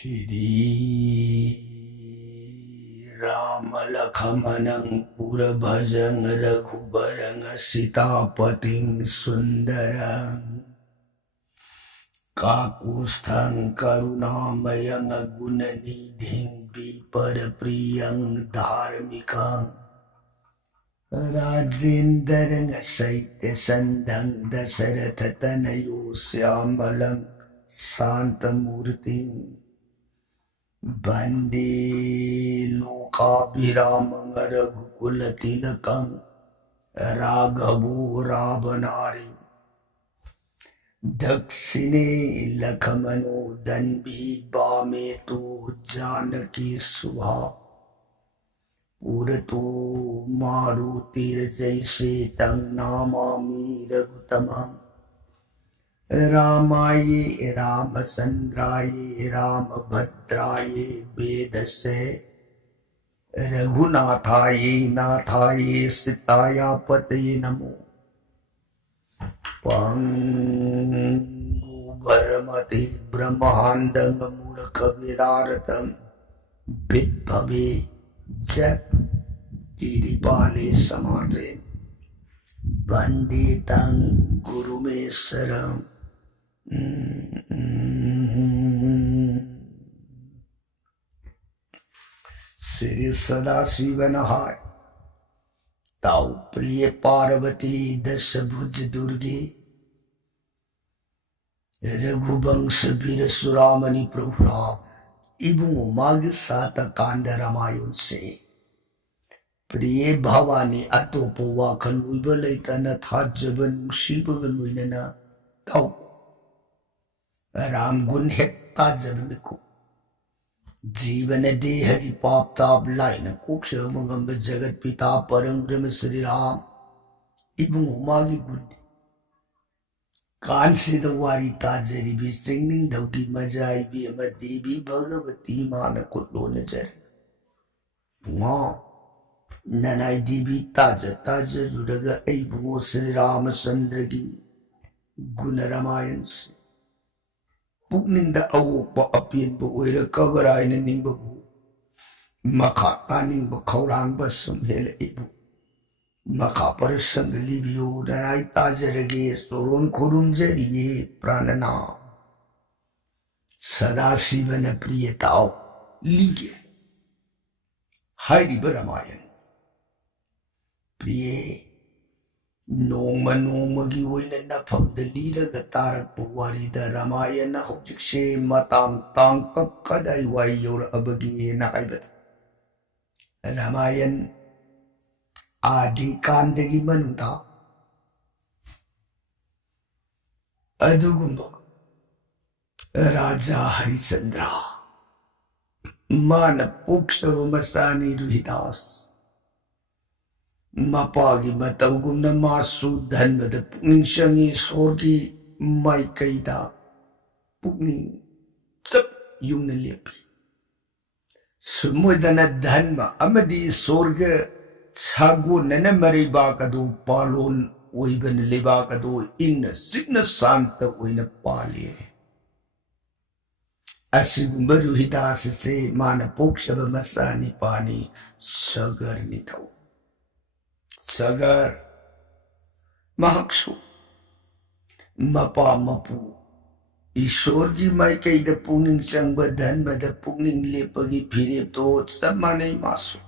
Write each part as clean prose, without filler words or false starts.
Shri Rama Lakhamanang Pura Bhajang Raghubarang Sitapating Sundarang Kakusthang Karunamayang Gunanidhing Viparpriyang Dharmikang Rajendarang Saitya Sandang Dasarathatanayo Syamalang Santamurting Bande Lokabhiramang Raghukulatилakang Raghavu Ravanari Dakshine Lakhamano Danbhi Bametu Janaki Subha Purato Marutir Jaise Tang Namami Raghutamam Ramaye Ramachandraye Ramabhadraye Vedase Raghunathaye Nathaye Sitaya Pataye Namo Pangu Bharamati Brahmandang Muraka Vidaratam Vidbhave Jat Tiripale Samatre Banditang Gurumesaram Sri Sadashiva Nahai Tau Priya Parvati Dasabhuj Durge Raghubangsa Vira Suramani Prabhuram Ibung Mag Sata Kanda Ramayon Se Priye Bhavani Atopa Wakal Uibalaitana Thajaban Shibagalwinana Tau Ram Gun Hekta Jabamiku Jeevana Dehari Pap Tab Laina Kuksha Mugamba Jagat Pita Parangrama Sri Ram Ibung Umagi Gundi Kansi the Wari Tajari be singing Dauti Majai be a Devi Bhagavati Mana Kutlona Jar Nanai Devi Taja Taja Juraga Ibung Sri Ramasandragi Gunaramayans Pugning the Awpa Apin Buera Kavarai and Nimbu Maka Taning Bakorang Basum Hele Ibu Maka Parasang Libio Danai Tajarage Soron Kurum Jeri Pranana Sadashivana Priyatao Ligya Heidi Baramayan Priye Noma Nomagi Winana from the leader the Tarak Puwari the Ramayana Hojikse Matam Tangka Kadai Wayor Abagi Nakaibat Ramayan Adi Kandagi Manuta Adugumba Raja Harichandra Mana Puksha Masani Ruhidas Mapagi Matagum na Masu Dhanmada Pugning Shangi Sorgi Maikaida Pugning Sap Yung Nalipi Sumudana Dhanma Amadi Sorga Chagu Nana Maribakadu Palon Uiban Libakadu Inna Signa Santa Uina Pali Asigumbaru Hidasi se Mana Pokshava Masani Pani Sagar Nitau Sagar Mahakshu Mapa Mapu Ishorgi Maikai the Pugning Changba Dhanma the Pugning Lepagi Pirip to Samane Masu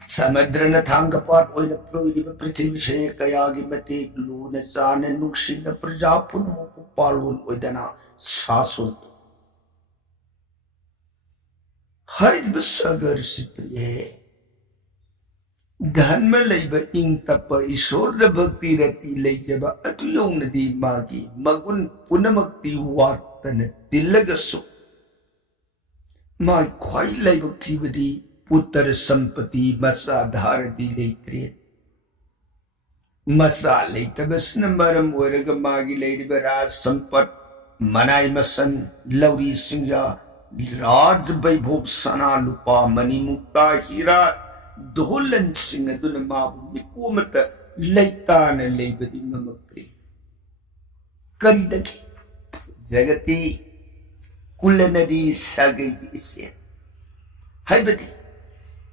Samadrana Tangapat Oil Ploidiva Prithivise Kayagi Mati Luna Zan and Nuksina Prajapun Palun Udana Sasun Haid Basagar Sipriye Dhanma Laiba Ing Tapa Isor the Bhakti Rati Lejaba Atuyong Nadi Magi Magun Punamakti Watana Tilagaso My quite Laiba Tivadi Uttar Sampati Masa Dharati Leitre Masa Leitabas Namaram Waragamagi Lady Bara Sampat Manai Masan Lauri Singha Raj Vaibhov Sana Lupa Mani Mukta Hira Dolan Singa Dunamabu Mikumata Laitana Labadi Namakri Kandaki Jagati ꯀꯨꯜꯂꯅꯗꯤ ꯁꯥꯒꯩꯒꯤ ꯏꯁꯦꯟ ꯍꯥꯏꯕꯗꯤ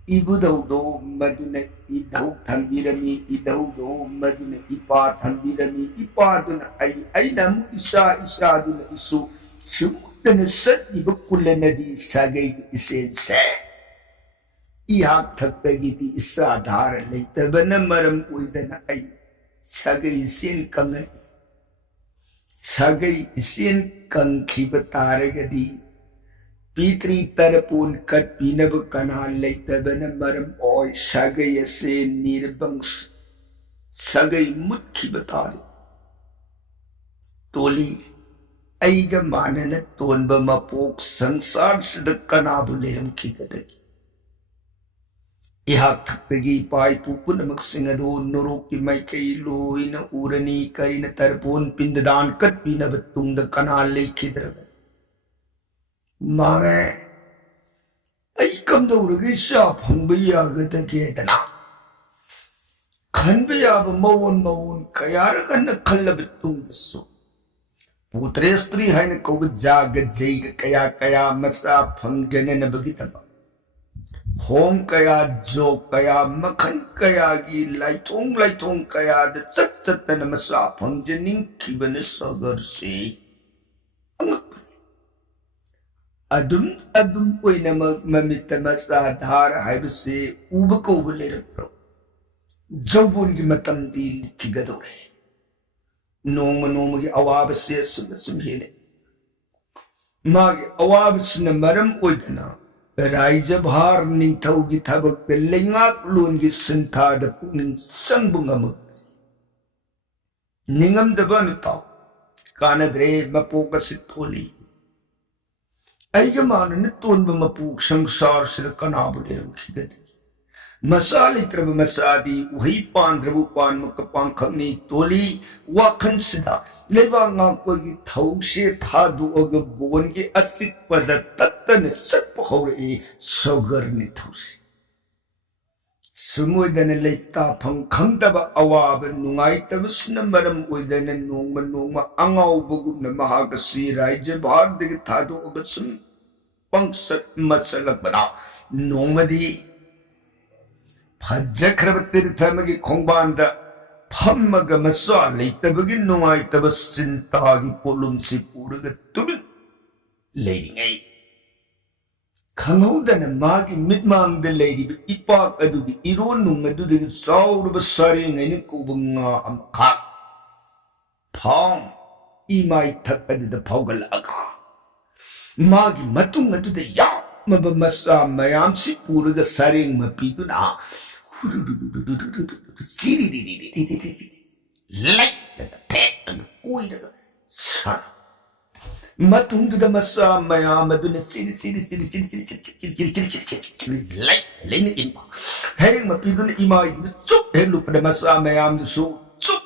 이부더우도 마두네 이다우 담비라미 이다우도 마두네 이빠 담비라미 이빠도나 아이나무 이샤두나 이수 스무드는 셋이버 꿀레나디 사게이 이센세 이학 탁배기디 이사다를 레이터바나 마름 우이다나 아이 사게이 이센 강을 사게이 이센 강키바 따르가디 Pitri tarapun kat pinab kanal laytaban maram oy sagay ase nirbang sagay mutki batari toli aiga manana tonba mapok sansar sida kanabu leram kigadagi ihak thakpagi pai pupunamak singado nuruki mai kay loina urani karina tarapun pindadan kat pinab tungda kanal lay kidraga 망해 아이 깜도르기 샤 펑비야 그다게다나 간비야 머원 가야르 간나 칼라비 뚱드소 पुत्रे स्त्री है न को जाग zag कया मसा फंगने न बगितबा home कया जो कया मखन कया की लाइथोंग कया द चत न मसा फंगजनिंग खिबन सगर से अदुम ओइना ममित मसा धार हाइबसे उब को लेरत्रो जौबुन की मतम दी लिखिगदोरे नोम की अवाब से सुम हेले मागे अवाब सिन मरम ओइदना राइज भार निंथौ की थबक लेंगाक लोन की संथा द पुनिंग संबुंगम निंगम दबन ताव कानद्रे मपोक सिथोली ऐगमान ने तोनब मपूक संसार से कनाबु लेरम खिगद मसाले त्रब मसादी वही पांद्रबु पान मुक पांखनी तोली वाखन सिदा लेवा की थौसे थादु अग बोन के असिक पद तत्तन सप होरे सगर नि थौसे सुमुदन लेता फंग खंगदब अवाब नुंगाई तब सिनमरम ओइदन नोंग अंगाव बगुन महागसी राज्य भार दग थादु अग सुम पंक्सत मसलक बना नोंगदी फज्जखरब तीर्थमगी खोंबांदा फम्मग मसा लेतबगी नुंगाइतब सिंतागी पोलुमसि पुरग तुबिन लेरिङै खंगौदन मागी मिटमांगद लेरिब इपाक अदुगी इरोन नुंग अदुदगी साउरब सारेङैन कुबंगा अमखा फांग इमाई थक अदुद फौगलअगा मागी मतुंग अदुद यामब मसा मयामसि पुरग सारेङ मपिदुना मतुंगद मसा मयाम अदुना सिरि लेन इमा हेरिंग मपिदुना इमाई चुप हेलुपद मसा मयाम दुसु चुप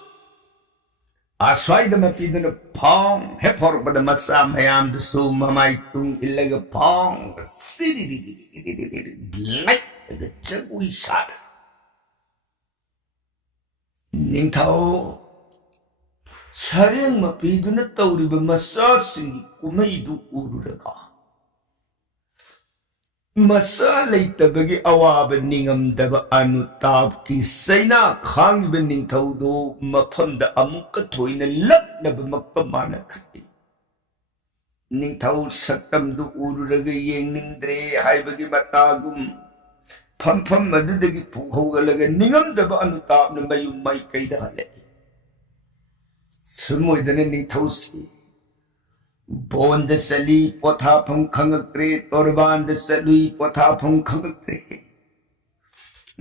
आस्वाइद मपिदुना फांग हेफोरपद मसा मयाम दुसु ममाई तुंग इल्लग फांग सिरि जगुई साद निंथाओ सारें मपीदुना तौरिब मसासिंगी कुमैदु उरुरगा मसा लेतबगी अवाब निंगमदब अनुताप की सैना खांगिब निंथौदो मफमद अमुक थोइना लक्नब मक्कमाना खै निंथौ सक्तमदु उरुरग येंगनिंद्रे हाइबगी मतागुम फम अदुदगी पुखौगलग निंगमदब अनुतापन मयुम माई कैदा हले सुमोइदने निंथौसी बोंद सली पोथाफम खंगक्त्रे तोरबांद सलुई पोथाफम खंगक्त्रे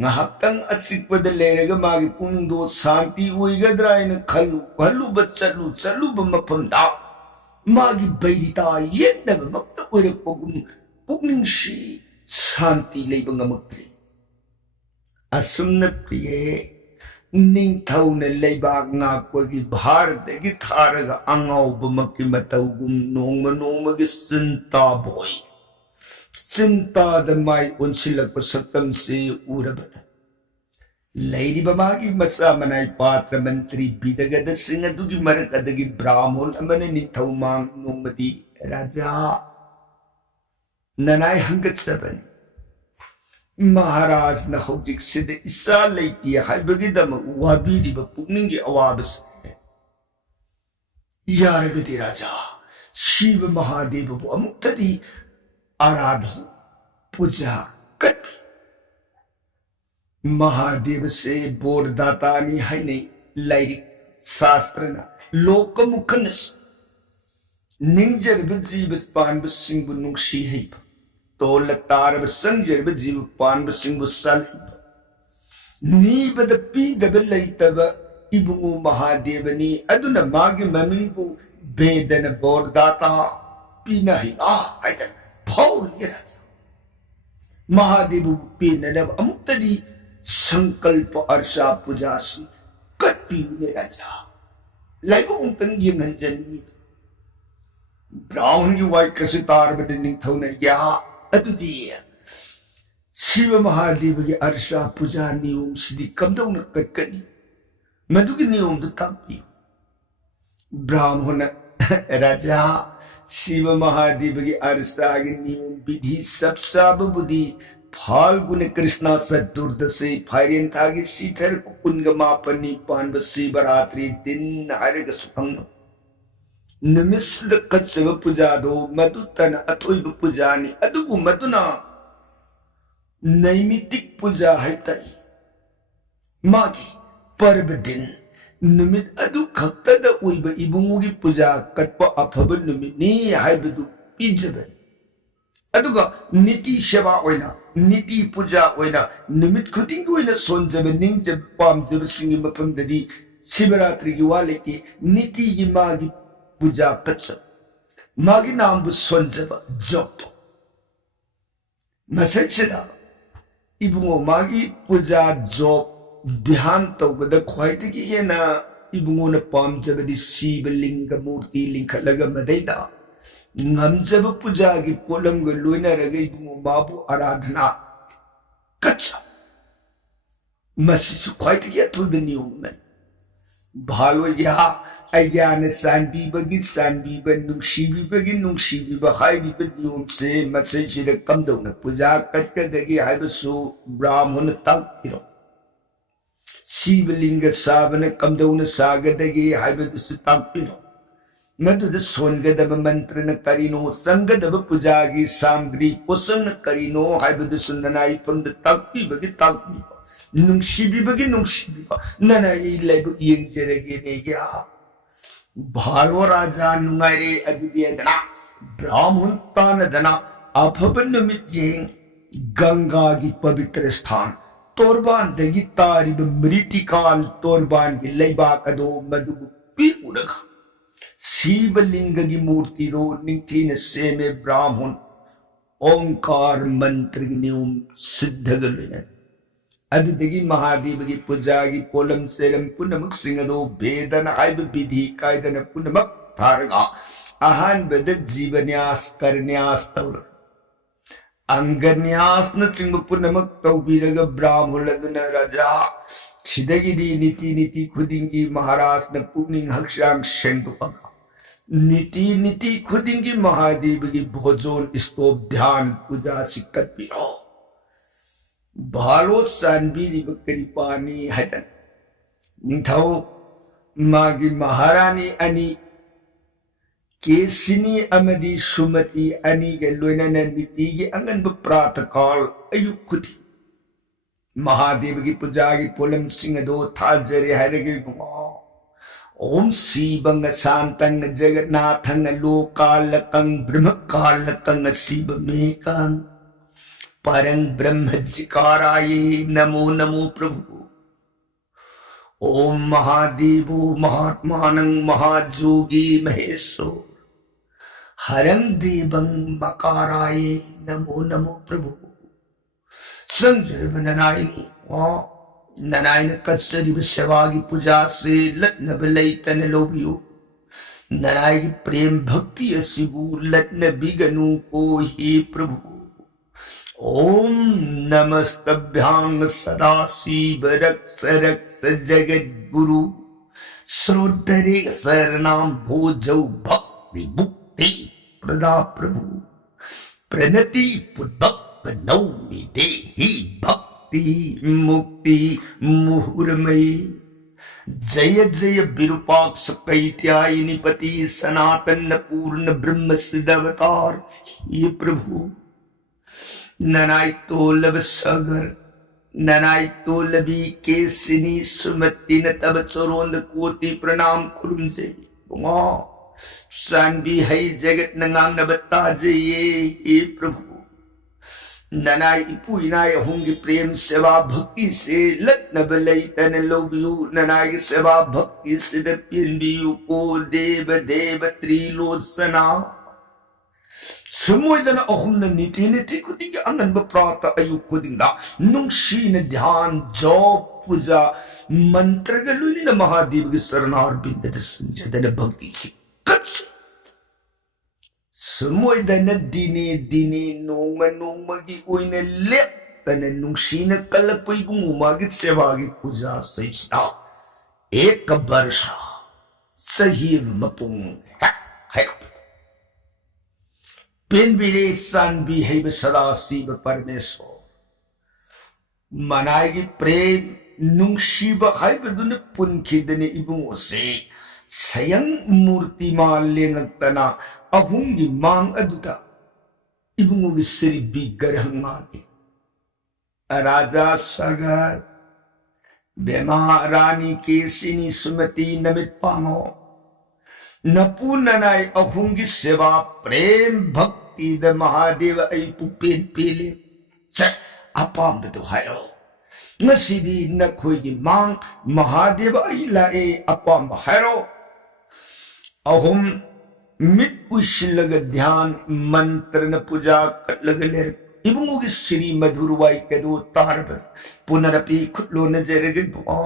ngahakang asikpad lerega magi puningdo santi oigadra khalu chlu ba mapamda magi bairita yetna ba makta oirakpagum pukning shi santi leiba ngamaktre asumna priye निंथौना लेबाक ngakpagi bharatagi tharaga angauba makki mataugum nongma sinta boy sinta da mai unsilakpa satamse urabada leiriba magi masa manai patra mantri bidagada singadugi marakadagi brahmon amane ninthau mang nongmadi raja ननाई हंगत्सबनी महाराज न हौजिक सिदे इसा लेती हाइबगिदम वाबीरिब पुकनिंगी अवाबस यारगति राजा शिव महादेव बु अमुक्तदी आराधो पूजा कटपी महादेव से बोरदातानी हाइने lyric शास्त्रना लोकमुखनस निंजरब जीव पानब सिंहबु नुंगसी हैब तोल तारब संजरब जीव पानब सिंहबु सलैब नीबद पीदब लैतब इबुंगु महादेवनी अदुना मागी ममिंगबु बेदन बोरदाता पीना ही हाइदन फौल राजा महादेव पीनब अमुक्तदी संकल्प अर्षा पूजासी कटपीने राजा लाइबु उंतंग यंगंजनी ब्राह्मण की वाई कसे तार बदे निथौना या अदुदी शिव महादेव की अर्षा पूजा नियम सिद्धि कमदौन कटकनी मधुकी नियम दु तापी ब्राह्मण राजा शिव महादेव की अर्षा की नियम विधि सब सब बुद्धि फाल्गुन कृष्णा चतुर्दशी फाइरेन थागी सीथर कुकुनगमापनी पानब शिवरात्रि दिन हारग सुखंग नमिस्द कच्चब पूजादो मधुतन अथोइब पूजानी अदुबु मधुना नैमितिक पूजा हाइताई मागी पर्व दिन नुमित अदु खक्तद उइब इबुंगुगी पूजा कटप अफब नुमितनी हाइबदु पिजबनी अदुगा नीति सेवा ओइना नीति पूजा ओइना नुमित खुदिंग ओइना सोनजब निंजब पामजब सिंगी मफमददी शिवरात्रि की वालेकी नीति की मागी पूजा कच्चब मागी नाम बु सोनजब जोक्तो मसेचिदा इबुंगो मागी पूजा जोक ध्यान तौबद ख्वाइदगी हेना इबुंगो न पामजबदी शिवलिंग मूर्ति लिंखलग मदैदा नमजब पूजा की पोलम ग लोइना रगे इबुंगो माबु आराधना कच्चा मसिसु ख्वाइदगी अथुब नियम भालो या अज्ञान सानबीबगी सानबीब नुंगसीबीबगी नुंगसीबीब हाइबीब नियम से मसेचिद कमदौना पूजा कटकदगी हाइबसु ब्राह्मण ताकिरो शिवलिंग साबन कमदौन सागदगी हाइबदुसु ताकिरो मधुद सोनगदब मंत्र न करिनो संगदब पूजा की सामग्री पोषण करिनो हाइबदुसु ननाई फंद ताकिबगी ताकिब नुंगसीबीबगी नुंगसीबीब ननाई लेब यंगजरगे नेया भालो राजा नुंगाइरे अदिदे दना ब्राह्मण तानदना अफब नुमित यें गंगा की पवित्र स्थान तोरबान दगी तारिब मृतिकाल तोरबान की लैबाक अदो मधुबु पीउरगा शिवलिंग की मूर्ति रो निंथीन सेमे ब्राह्मण ओंकार मंत्र की नियम सिद्ध गलने अदुदगी महादेव की पूजा की पोलम सेलम पुनमक सिंगदो भेदन आइब विधि कायदन पुनमक थारगा आहान बद जीवन्यास करन्यास तौर अंगन्यास न सिंह पुनमक तौबीरग ब्राह्मण राजा सिदगिदी नीति नीति खुदिंगी महाराज न पुनिंग हक्षांग शेंदुपगा नीति नीति खुदिंगी महादेव की भोजोन स्तोप ध्यान पूजा सिक्कत पिरो भालो सानबीरिब करिपानी हाइतन निंथौ मागी महारानी अनि केसिनी अमदी सुमति अनि के लोइनन नीति की अंगन प्रातकाल अयुक खुदी महादेव की पूजा की पोलम सिंह दो थाजरे हरगे ओम शिवंग शांतंग जगन्नाथंग लोकालकंग ब्रह्मकालकंग शिव मेकंग परं ब्रह्मजिकाराय नमो नमो प्रभु ओम महादेवो महात्मानं महाजोगी महेशो हरं देवं मकाराय नमो नमो प्रभु संजर्भ ननायनी ननायन कच्चरिब सेवा की पूजा से लत्न बलैतन लोभियो ननाय की प्रेम भक्ति असिबु लत्न बिगनु को हे प्रभु ओम नमस्तभ्यां सदा शिव रक्ष रक्ष जगत गुरु श्रोतरे शरणां भोजौ भक्ति मुक्ति प्रदा प्रभु प्रणति पूर्वक नौमि देहि भक्ति मुक्ति मुहुर्मयी। जय जय विरूपाक्ष कैत्यायनिपति सनातन पूर्ण ब्रह्म सिद्धावतार। ये प्रभु ननाई तोलब सागर ननाई तोलबी केसिनी सुमति न तब चरोंद कोटि प्रणाम खुरुमजे। बुआ सानबी है जगत नंगांग न बताजे ये प्रभु ननाई इपु इनाय होंगे प्रेम सेवा भक्ति से लत न बलई तन लोबियु ननाई सेवा भक्ति से दपियु को देव देव त्रिलोचना। समुद्र अहुम नीति नीति खुदिंग अंगन प्रात अयु खुदिंग नुंगशीन ध्यान जप पूजा मंत्र गलुनी न महादेव के शरणार बिंद संजदन भक्ति से कच समुद्र न दिने दिने नोंग नोंग की ओइने ले तने नुंगशीन कल कोई गुमा की सेवा की पूजा सहिष्णा एक वर्ष सही मपुंग है पेन बिरे सान भी है सदा शिव परमेश्वर मनाएगी प्रेम नुंगशिब है बदुन पुनखिदने इबुंगो से सयंग मूर्ति मां लेंगतना अहुंगी मांग अदुता इबुंगो की सिरी बिगर हंगाने राजा सागर बेमा रानी केसिनी सुमति नमित पांगो नपु ननाई अहुंगी सेवा प्रेम भक्ति द महादेव आई पुपेन पेले से अपाम बदु हायो नसीदी नखोई मांग महादेव आई लाए अपाम हायो अहुम मिट उशिलग ध्यान मंत्र न पूजा कटलग लेर इबुंगो की श्री मधुरवाई कदो तारब पुनरपि खुलो नजर बुआ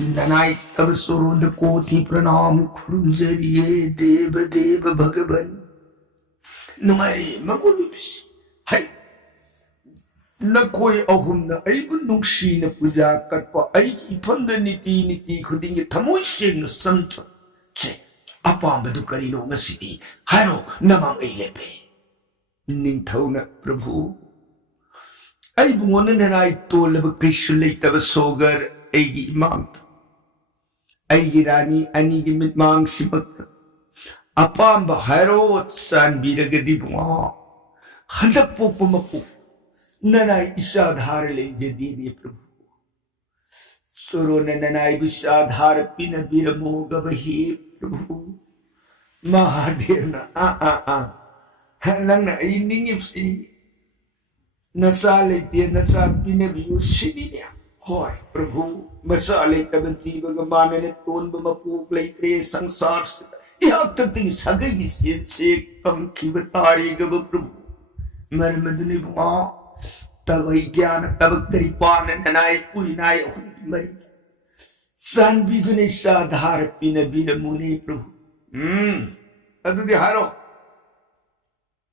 ननाई तब सुरुद कोटि प्रणाम खुरुंजरिये देव देव भगवन नुमारी मगुलुस है न कोई अहुम न अइबु नुंगशी न पूजा कटपा अइगी फंद नीति नीति खुदिंग थमोई सेंग संत छे अपांबदु करिनो ngasidi हारो नमांग अइलेपे निंथौना प्रभु अइबु न ननाई तोलब कैसु लेतब सोगर अइगी इमाम अइगी रानी अनी की मितमांग सिमक अपाम बहारो सान बीरगदी बुआ हंदक पोप मपु ननाई इसाधार ले जदीने प्रभु सुरो ननाई विसाधार पिन बीर मोगबही प्रभु महादेव ना आ नंग ना इनिंगिप्सी नसा लेते नसा पिन बियो सिनिया होय प्रभु मसा लेतब जीवग मानने तोन बमपुक लेते संसार यह तक सगई से तम की बतारी गब प्रभु मरमदनी बुआ तब ज्ञान तब कृपान ननाय पुनाय मरी सान बिदुने साधार पिन बिन मुनि प्रभु अदुदि हारो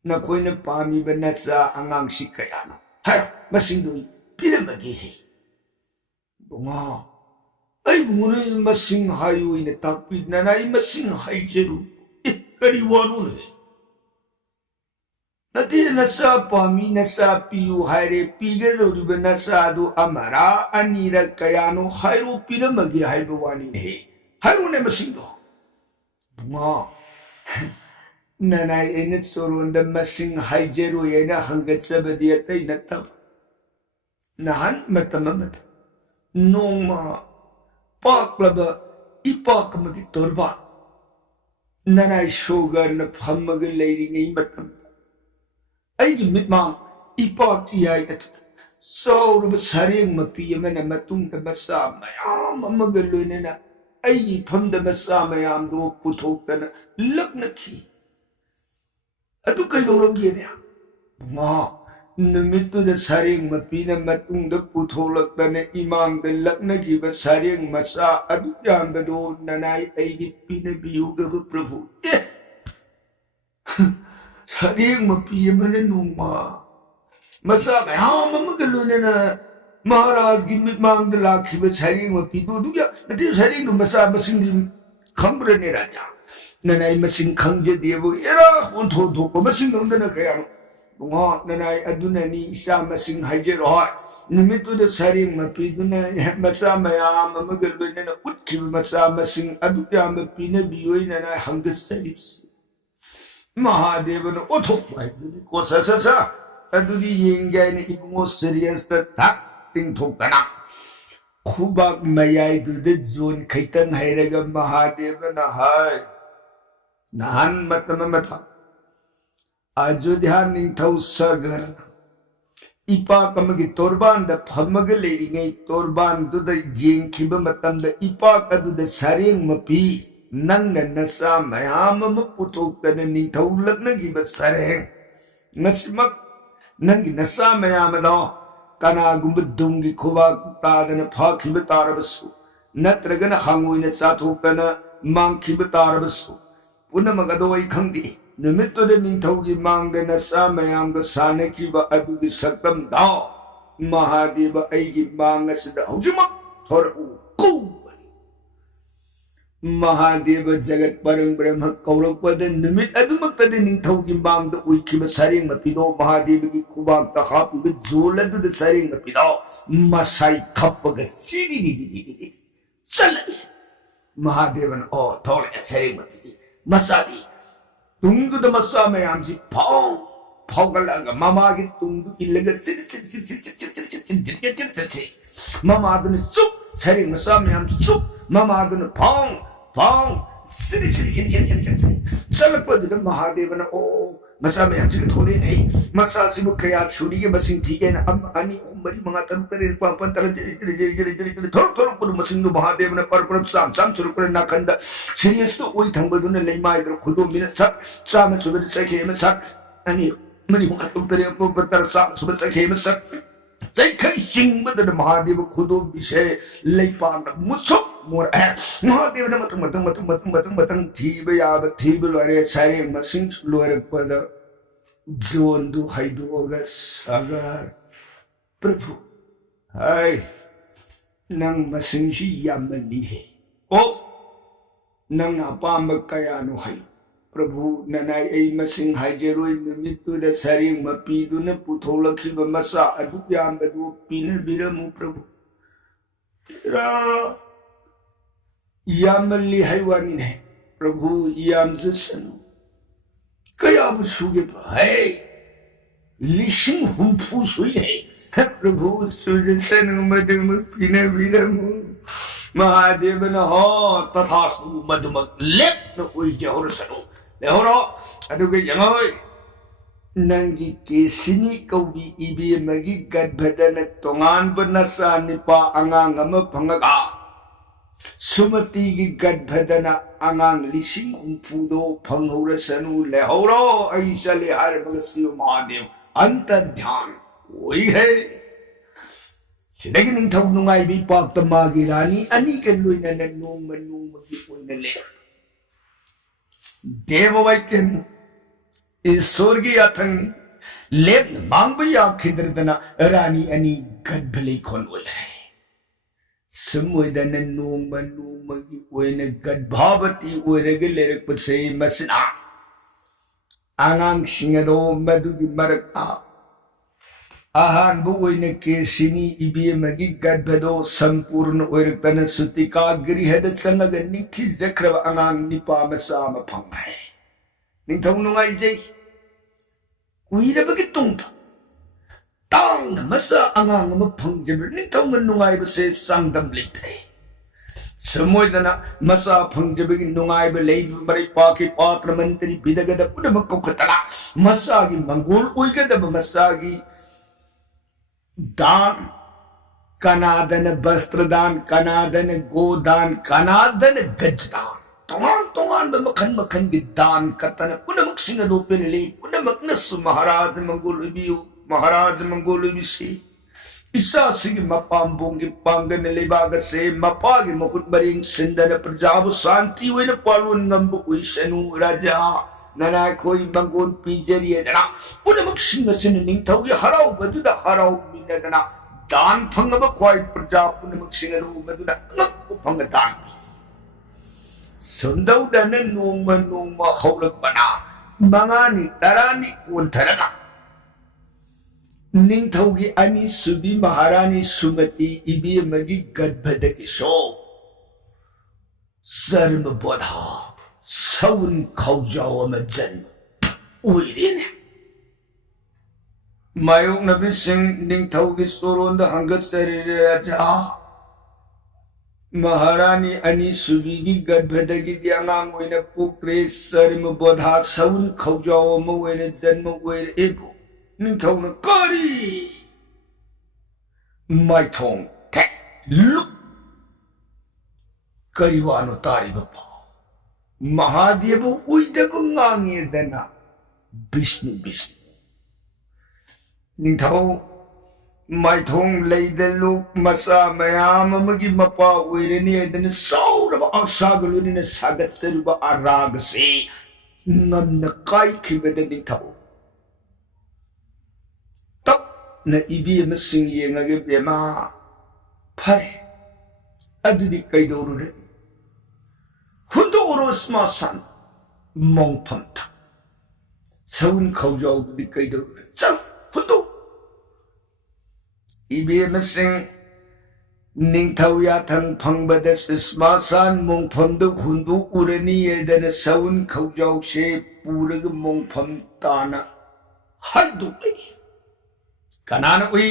न कोई न पामी बनसा अंगांग सिकयानो हारो मसिंदु पिलमगे हे बुआ आई बुने मसिंग हायु इन ताकपि ननाई मसिंग हाइजेरु करी वानु ने नदी नसा पामी नसा पियु हायरे पिगेरोरिब नसा दो अमरा अनीर कयानो हायरो पिरमगे हायबवानी ने हायरो ने मसिंग दो बुआ ननाई इन सोरोंद मसिंग हाइजेरु येना हंगत्सबदि अतै नतब नहन मतममत नोमा पाकलबा इपाकमगी तोरबा ननाई शोगर न फमग लेरिंगै मतम अइगी मितमांग इपाक इयाई अतुत सौरब सरेंग मपी अमना मतुंग द मसा मयाम अमग लोइनेना अइगी फमद मसा मयाम दो पुथोक्तन लग्नखी अदु कैदौरगिने मा नुमित्तुदा सरेंग मपीना मतुंग द पुथोलक्तने इमांग द लग्नगिब सरेंग मसा अदु यांबदो ननाई अइगी पिने बियुगब प्रभु ए सरेंग मपी अमने नोमा मसा मयाम अमगलोनेना महाराज की मितमांग द लाखिब सरेंग मपी दो दुया नते सरेंग मसा मसिंग खंबरने राजा nanay masing khangjadebu era onthothopa masing khangdana kayano bungo nanay aduna ni isa masing haijeroi nimituda saring mapiduna masa mayam amagalbana utkiba masa masing adu yamba pinabiyoi nanay hanggasaripsi Mahadevana othokpa iduni kosasasa aduni yengaina ibungo serious ta thak ting thokdana khubak mayai duda zone khaitang hairaga Mahadevana hai nahan matamamata Ajodhya ningthau sagar ipa kamagi torban da phamaga leiringai torban duda yengkhiba matamda ipa kaduda sareng mapi nangna nasa mayam ama puthokdana ningthau laknagiba sareng ngasimak nangi nasa mayam ado kanagumba dumgi khubak tadana phakhiba tarabasu natragana hangoina chathokdana mangkhiba tarabasu Punamaga do ay khangdi numito de ningthaugi mangda nasa mayamga sanakhiba adugi saktam da Mahadeva aigi mangasida haujimak thoru ku Mahadeva jagat parang brahma kaurakpada numit adumakta de ningthaugi mangda uikhiba saring mapido Mahadeva gi khubak ta hapiba zoladu de saring mapido masai khappaga sidi salabi Mahadevan o thole saring mapidi Masadi tungdu da masa mayamsi pau galaga mama gi tungdu illaga mama adun sup saring masa mayam sup mama adun pau salakpadu da Mahadevana o masa mayam si thole nei masa sibu kaya suri ge masing thige na ani umari mga tarukare pampan tara jeri thor puru masing do Mahadevana par sam surukare nakanda serious to oi thangbaduna leimai dro khudo mina sat sama subir sakhe ma sat ani mani mga tarukare pampan tara sam subir sakhe ma sat Zai kai jingbada da Mahadeva khudo bishe leipang musuk mor Mahadeva na matang thiba yaba thiba lore sare masing lore pada zondu haidu ogas agar Prabhu hai nang masing si yamali he o nang apamba kaya no hai Prabhu nanay ay masing haijeroi numito da saring mapido na putholakhiba masa adu yambadu pinabiramu Prabhu ra yamali haiwanin hai Prabhu yamjasanu kaya busuge pa hai lishing humpu sui hai Prabhu sujasanu madama pinabiramu Mahadevana ho tathastu madumak lep na ui jahorasanu Lehoro aduga yangoy nangi kesini kaubi ibi magi gadbhadana tongan banasa nipa angang ama pangaga sumati gi gadbhadana angang lising humpudo panghorasanu lehoro aisali har bagasiyo Mahadev antardhyan oi hai Sinagi ningthau nungai bi pak tamagi rani ani kan luina na nungma gi oina le Devavaiken is Sorgi Atang Leb Mambaya Kidradana Rani ani Gadbali Conway. Somewhere than a Numa when a Gadbhavati or regular would say Masina Anang Singado Madugi Maraka Ahan Buwina Kesini Ibi Magi Gadbado Sampurno or Panasutika Giri headed Sanaga Niti Zakra Angang Nipa Masama Pampai. Nintong ay jay. Uida bagitunta. Tang na masa angang mapangjabar. Nintong ay ba say sangdam litay. Samoy na masa pangjabagin nungay ba lay maray paki patramantari bidagada po na magkukatala. Masagi manggul uy kada ba masagi दान कनादन वस्त्रदान कनादन गोदान कनादन गजदान तोंगान मखन मखन की दान कतन पुनमक सिंह रूपेली पुनमक नसु महाराज Mongol विशी ईसा सिंह मपाम्बोंगी पांगन लेबाग से मपागी मुकुट मरिंग सिंदन प्रजाब शांति वेन पालुन नंब उइसनु राजा Nana koi bangun pijari dana punamak singa sining taugi harau baduda harau mina dana dan phangaba koi praja punamak singa ru baduda nak phanga dan ꯁꯨꯝꯗꯧꯗꯅ ꯅꯣꯡꯃ ꯍꯧꯔꯛꯄꯅ ꯃꯉꯥꯅꯤ ꯇꯔꯥꯅꯤ ꯀꯣꯟꯊꯔꯒ ꯅꯤꯡꯊꯧꯒꯤ ꯑꯅꯤꯁꯨꯕꯤ ꯃꯍꯥꯔꯥꯅꯤ ꯁꯨꯃꯇꯤ ꯏꯕꯦꯝꯃꯒꯤ ꯒꯔꯚꯗꯒꯤꯁꯨ ꯆꯔꯃꯕꯣꯙ ꯁꯎꯟ ꯈꯧꯖꯥꯎ ꯑꯃ ꯖꯟꯃ ꯑꯣꯏꯔꯦꯅꯦ ꯃꯥꯌꯣꯛꯅꯕꯤꯁꯤꯡ ꯅꯤꯡꯊꯧꯒꯤ ꯆꯣꯔꯣꯟꯗ ꯍꯪꯒꯠꯆꯔꯦ ꯔꯥꯖꯥ ꯃꯍꯥꯔꯥꯅꯤ ꯑꯅꯤꯁꯨꯕꯤꯒꯤ ꯒꯔꯚꯗꯒꯤꯗꯤ ꯑꯉꯥꯡ ꯑꯣꯏꯅ ꯄꯣꯛꯇ꯭ꯔꯦ ꯆꯔꯃꯕꯣꯙ ꯁꯎꯟ ꯈꯧꯖꯥꯎ ꯑꯃ ꯑꯣꯏꯅ ꯖꯟꯃ ꯑꯣꯏꯔꯛꯑꯦꯕꯨ ꯅꯤꯡꯊꯧꯅ ꯀꯔꯤ ꯃꯥꯏꯊꯣꯡ ꯊꯦꯛ ꯂꯨꯛ ꯀꯔꯤ ꯋꯥꯅꯣ ꯇꯥꯔꯤꯕ ꯄꯥꯎ ꯃꯍꯥꯗꯦꯕ ꯑꯣꯏꯗꯕ ꯉꯥꯡꯉꯦꯗꯅ ꯕꯤꯁꯅꯨ ꯅꯤꯡꯊꯧ ꯃꯥꯏꯊꯣꯡ ꯂꯩꯗ ꯂꯣꯛ ꯃꯆꯥ ꯃꯌꯥꯝ ꯑꯃꯒꯤ ꯃꯄꯥ ꯑꯣꯏꯔꯅꯤ ꯍꯥꯏꯗꯅ ꯆꯥꯎꯔꯕ ꯑꯁꯥꯒ ꯂꯣꯏꯅꯅ ꯁꯥꯒꯠꯆꯔꯨꯕ ꯑꯔꯥꯒꯁꯦ ꯉꯝꯅ ꯀꯥꯏꯈꯤꯕꯗ ꯅꯤꯡꯊꯧ ꯇꯞꯅ ꯏꯕꯦꯝꯃꯁꯤꯡ ꯌꯦꯡꯉꯒ ꯕꯦꯃꯥ ꯐꯔꯦ ꯑꯗꯨꯗꯤ ꯀꯩꯗꯧꯔꯨꯔꯅꯤ ꯍꯨꯟꯗꯣꯛꯎꯔꯣ ꯁ꯭ꯃꯁꯥꯟ ꯃꯣꯡꯐꯝ ꯊꯛ ꯁꯎꯟ ꯈꯧꯖꯥꯎꯗꯨꯗꯤ ꯀꯩꯗꯧꯔꯨꯔꯅꯤ ꯆꯠꯂꯣ ꯍꯨꯟꯗꯣꯛ 이비에메생 닝타우 야탕 팡바데스 스마산 몽펌도 훈도 우레니 예데네 사운 khaujaukse पूरग 몽펌 ताना हाइदुक कनान उई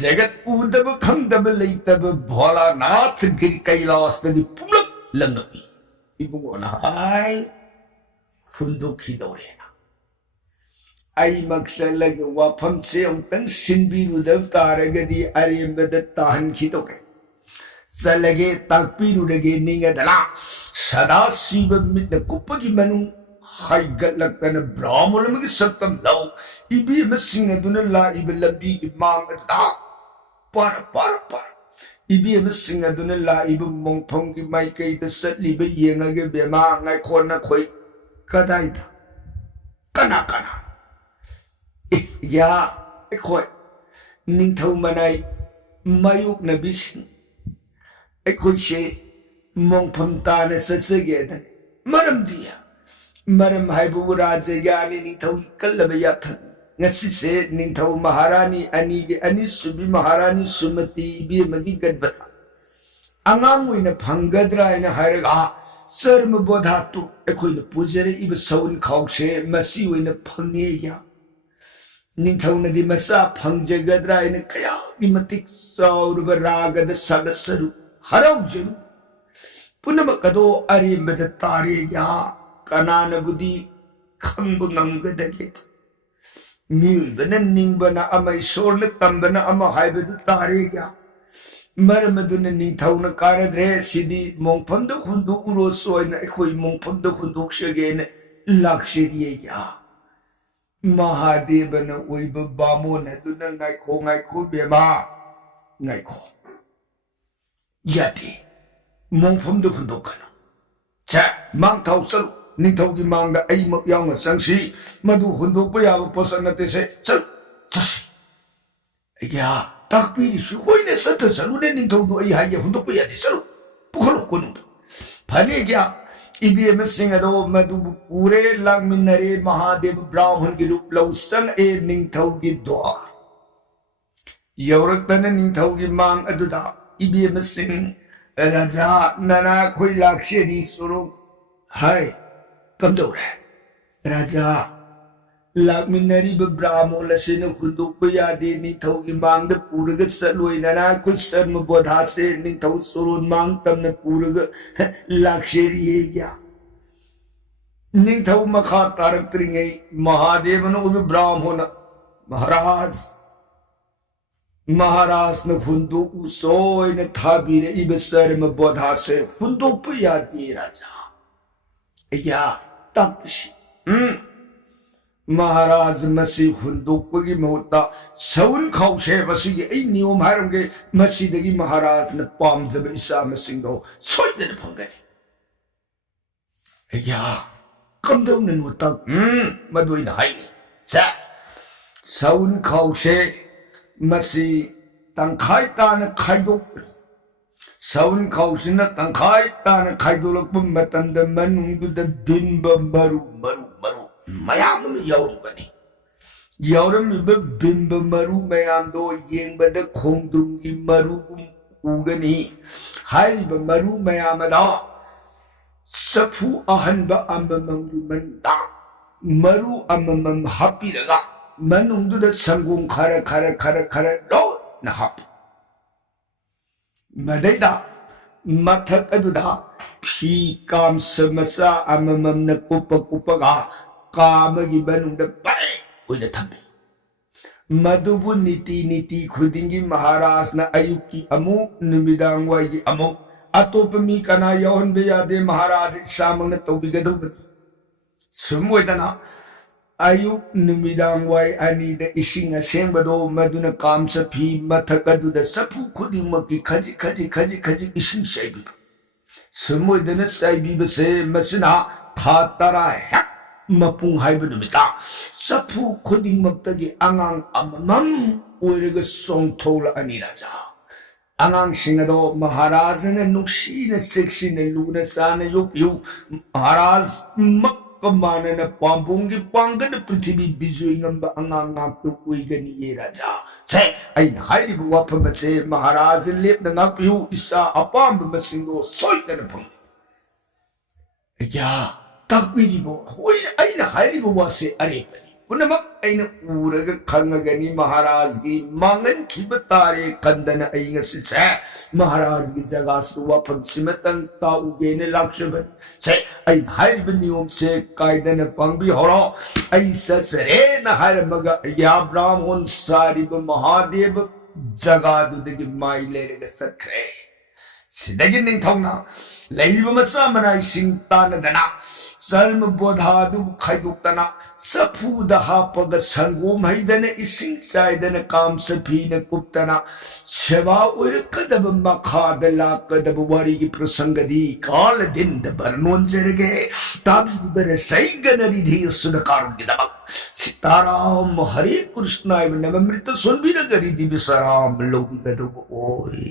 जगत उदब खंगदब लेतब भोलानाथ गिर कैलाश तगी पुलक लंगई इबुगोना हाय हुंदो खिदोरे आई मक्सलग वाफम से उतंग सिनबीरुदब तारगदी अरेंबद ताहन खिदोरे चलगे ताकपीरुदगे निंगदला सदा शिव मिट कुप्पगी मनु हाइगलक्तन ब्राह्मणमगी सत्तम लौ इबेमसिंग अदुना लाइब लंबी की मांग दा पर इबेमसिंग अदुना लाइब मोंफम की माइकई द सतलिब येंगगे बेमा ngai khona khoi kadai da kana या एखोय निंथौ मनाई मायुक नबिसिं एखोयसे मोंफम ताने ससगेदन मरम दिया मरम हाइबु राजयानि निंथौ कल्लब याथन ngasi निंथौ महारानी अनि गे अनि सुबी महारानी सुमति बेमगी गदबता अंगांग ओइना फंगद्रा इना हायरगा सर्मबोधातु एखोयना पुजरे इब सौन खाउसे मसी ओइना फंगे या निंथौनदी मसा फंगजगद्रा इन कयागी मतिक सौरब रागद सगसरु हरौजरु पुनमकदो अरिमद तारे या कनानबुदी खंब ngамगदगे मिबन निंबना अमा ईश्वरन तंबना अमा हाइबदु तारे या मरमदुन निंथौन कारद्रे सिदी मोंफमद हुंदु उरो सोयना एखोय मोंफमद हुंदुक्षगेन लाक्षरिये या महादेवन ओइब बामोन अदुना ngaikho bema ngaikho yati mongphomdu khundokana cha mangthau chal ningthaugi mangda ai mak yawnga changsi madu hundokpa yaba posana te se chal chasi ya takpiri su hoine satha salune ningthaudu ai haye hundokpa yadi chalu pukhalo konu phane kya इबेमसिंग अदो मधु पूरे लांगमिनरे महादेव ब्राह्मण की रूप लौसन ए निंथौ की द्वार यौरकन निंथौ की मांग अदुदा इबेमसिंग राजा नना खोई लाक्षरी सुरो हाय कमदौरे राजा लांगमिनरी ब्राह्मण लसेन खुंदुक यादे निंथौ की मांग पूरग सलोय नना खोई शर्म बोधा से निंथौ सुरोन मांग तमन पूरग लाक्षरी क्या निंथौ मखा तारक्त्रिंगै महादेवन उब ब्राह्मण महाराज न हुंदु उसोय न थाबिरे इब शर्म बोधा से हुंदु यादे राजा या तपसी महाराज मसी हुंदुकी महुत्ता सौन खाउसे बसिगी ऐ नियम हारमगे मसीदगी महाराज न पामजब इसा मसिंगो सोइदन फंगनि या कमदौन नुता मदुइन हाइनि सा सौन खाउसे मसी तंखाइ तान खाइदो ꯁꯎꯟ ꯈꯥꯎꯁꯤꯅ ꯇꯪꯈꯥꯏ ꯇꯥꯅ ꯈꯥꯏꯗꯣꯛꯂꯛꯄ ꯃꯇꯝꯗ ꯃꯅꯨꯡꯗꯨꯗ ꯕꯤꯝꯕ ꯃꯔꯨ ꯃꯌꯥꯝ ꯑꯃ ꯌꯥꯎꯔꯝꯒꯅꯤ ꯌꯥꯎꯔꯝꯃꯤꯕ ꯕꯤꯝꯕ ꯃꯔꯨ ꯃꯌꯥꯝꯗꯣ ꯌꯦꯡꯕꯗ ꯈꯣꯡꯗ꯭ꯔꯨꯝꯒꯤ ꯃꯔꯨꯒꯨꯝ ꯎꯒꯅꯤ ꯍꯥꯏꯔꯤꯕ ꯃꯔꯨ ꯃꯌꯥꯝ ꯑꯗꯣ ꯆꯐꯨ ꯑꯍꯟꯕ ꯑꯃꯃꯝꯒꯤ ꯃꯅꯨꯡꯗ ꯃꯔꯨ ꯑꯃꯃꯝ ꯍꯥꯞꯄꯤꯔꯒ ꯃꯅꯨꯡꯗꯨꯗ ꯁꯪꯒꯣꯝ ꯈꯔ ꯂꯣꯏꯅ ꯍꯥꯞꯄꯤ ꯃꯗꯩꯗ ꯃꯊꯛ ꯑꯗꯨꯗ ꯐꯤ ꯀꯥꯝꯁ ꯃꯆꯥ ꯑꯃꯃꯝꯅ ꯀꯨꯞꯄꯒ ꯀꯥ ꯑꯃꯒꯤ ꯃꯅꯨꯡꯗ ꯄꯔꯦꯡ ꯑꯣꯏꯅ ꯊꯝꯃꯤ ꯃꯗꯨꯕꯨ ꯅꯤꯇꯤ ꯈꯨꯗꯤꯡꯒꯤ ꯃꯍꯥꯔꯥꯖꯅ ꯑꯌꯨꯛꯀꯤ ꯑꯃꯨꯛ ꯅꯨꯃꯤꯗꯥꯡ ꯋꯥꯏꯒꯤ ꯑꯃꯨꯛ ꯑꯇꯣꯞꯄ ꯃꯤ ꯀꯅꯥ ꯌꯥꯎꯍꯟꯕ ꯌꯥꯗꯦ ꯃꯍꯥꯔꯥꯖ ꯏꯁꯥꯃꯛꯅ ꯇꯧꯕꯤꯒꯗꯧꯕꯅꯤ ꯁꯨꯝ ꯑꯣꯏꯗꯅ ꯑꯌꯨꯛ ꯅꯨꯃꯤꯗꯥꯡ ꯋꯥꯏ ꯑꯅꯤꯗ ꯏꯁꯤꯡ ꯑꯁꯦꯡꯕꯗꯣ ꯃꯗꯨꯅ ꯀꯥꯝꯆ ꯐꯤ ꯃꯊꯛ ꯑꯗꯨꯗ ꯆꯐꯨ ꯈꯨꯗꯤꯡꯃꯛꯀꯤ ꯈꯖꯤꯛ ꯏꯁꯤꯡ ꯆꯥꯏꯕꯤꯕ ꯁꯨꯝ ꯑꯣꯏꯗꯅ ꯆꯥꯏꯕꯤꯕꯁꯦ ꯃꯁꯤꯅ ꯊꯥ 10 ꯍꯦꯛ ꯃꯄꯨꯡ ꯍꯥꯏꯕ ꯅꯨꯃꯤꯠꯇ ꯆꯐꯨ ꯈꯨꯗꯤꯡꯃꯛꯇꯒꯤ ꯑꯉꯥꯡ ꯑꯃꯃꯝ ꯑꯣꯏꯔꯒ ꯆꯣꯡꯊꯣꯛꯂꯛꯑꯅꯤ ꯔꯥꯖꯥ ꯑꯉꯥꯡꯁꯤꯡ ꯑꯗꯣ ꯃꯍꯥꯔꯥꯖꯅ ꯅꯨꯡꯁꯤꯅ ꯆꯦꯛꯁꯤꯟꯅ ꯂꯨꯅ ꯆꯥꯅ ꯌꯣꯛꯄꯤꯌꯨ ꯃꯍꯥꯔꯥꯖ ꯀꯃꯥꯅꯅ ꯄꯥꯝꯕꯣꯝꯒꯤ ꯄꯥꯡꯒꯟ ꯄ꯭ꯔꯤꯊꯤꯕꯤ ꯕꯤꯖꯣꯏ ꯉꯝꯕ ꯑꯉꯥꯡ ꯉꯥꯛꯇ ꯑꯣꯏꯒꯅꯤꯌꯦ ꯔꯥꯖꯥ ꯁꯦ ꯑꯩꯅ ꯍꯥꯏꯔꯤꯕ ꯋꯥꯐꯝ ꯑꯁꯦ ꯃꯍꯥꯔꯥꯖ ꯂꯦꯞꯅ ꯉꯥꯛꯄꯤꯌꯨ ꯏꯆꯥ ꯑꯄꯥꯝꯕ ꯃꯁꯤꯡꯗꯣ ꯁꯣꯏꯗꯅ ꯐꯪꯏ ꯑꯩꯌꯥ ꯇꯥꯛꯄꯤꯔꯤꯕ ꯍꯣꯏ ꯑꯩꯅ ꯍꯥꯏꯔꯤꯕ ꯋꯥꯁꯦ ꯑꯔꯦꯞꯄꯅꯤ ꯄꯨꯝꯅꯃꯛ ꯑꯩꯅ ꯎꯔꯒ ꯈꯪꯉꯒꯅꯤ ꯃꯍꯥꯔꯥꯖꯒꯤ ꯃꯥꯡꯍꯟꯈꯤꯕ ꯇꯥꯔꯦ ꯈꯟꯗꯅ ꯑꯩ ꯉꯁꯤꯁꯦ ꯃꯍꯥꯔꯥꯖꯒꯤ ꯖꯒꯥꯁꯤꯗ ꯋꯥꯐꯝꯁꯤꯃꯇꯪ ꯇꯥꯛꯎꯒꯦꯅ ꯂꯥꯛꯆꯕꯅꯤ ꯁꯦ ꯑꯩꯅ ꯍꯥꯏꯔꯤꯕ ꯅꯤꯌꯣꯝꯁꯦ ꯀꯥꯏꯗꯅ ꯄꯥꯡꯕꯤꯍꯧꯔꯣ ꯑꯩ ꯆꯠꯆꯔꯦꯅ ꯍꯥꯏꯔꯝꯃꯒ ꯑꯩꯌꯥ ꯕ꯭ꯔꯥꯍ꯭ꯃꯣꯟ ꯁꯥꯔꯤꯕ ꯃꯍꯥꯗꯦꯕ ꯖꯒꯥꯗꯨꯗꯒꯤ ꯃꯥꯏ ꯂꯩꯔꯒ ꯆꯠꯈ꯭ꯔꯦ ꯁꯤꯗꯒꯤ ꯅꯤꯡꯊꯧꯅ ꯂꯩꯔꯤꯕ ꯃꯆꯥ ꯃꯅꯥꯏꯁꯤꯡ ꯇꯥꯟꯅꯗꯅ ꯆꯔꯃ ꯕꯣꯙꯥ ꯑꯗꯨꯕꯨ ꯈꯥꯏꯗꯣꯛꯇꯅ ꯆꯐꯨꯗ ꯍꯥꯞꯄꯒ ꯁꯪꯒꯣꯝ ꯍꯩꯗꯅ ꯏꯁꯤꯡ ꯆꯥꯏꯗꯅ ꯀꯥꯝꯆ ꯐꯤꯅ ꯀꯨꯞꯇꯅ ꯁꯦꯕꯥ ꯑꯣꯏꯔꯛꯀꯗꯕ ꯃꯈꯥꯗ ꯂꯥꯛꯀꯗꯕ ꯋꯥꯔꯤꯒꯤ ꯄ꯭ꯔꯁꯪꯒꯗꯤ ꯀꯥꯂꯗꯤꯟꯗ ꯕꯔꯅꯣꯟꯖꯔꯒꯦ ꯇꯥꯕꯤꯔꯤꯕ ꯔꯁꯩꯒꯅꯔꯤꯙꯤ ꯁꯨꯗꯀꯥꯔꯨꯒꯤꯗꯃꯛ ꯁꯤꯇꯥꯔꯥꯝ ꯍꯔꯦ ꯀ꯭ꯔꯤꯁꯅ ꯍꯥꯏꯕ ꯅꯃꯃ꯭ꯔꯤꯇ ꯁꯣꯟꯕꯤꯔꯒ ꯔꯤꯙꯤ ꯕꯤꯁꯥꯔꯥꯝ ꯂꯧꯕꯤꯒꯗꯧꯕ ꯑꯣꯏ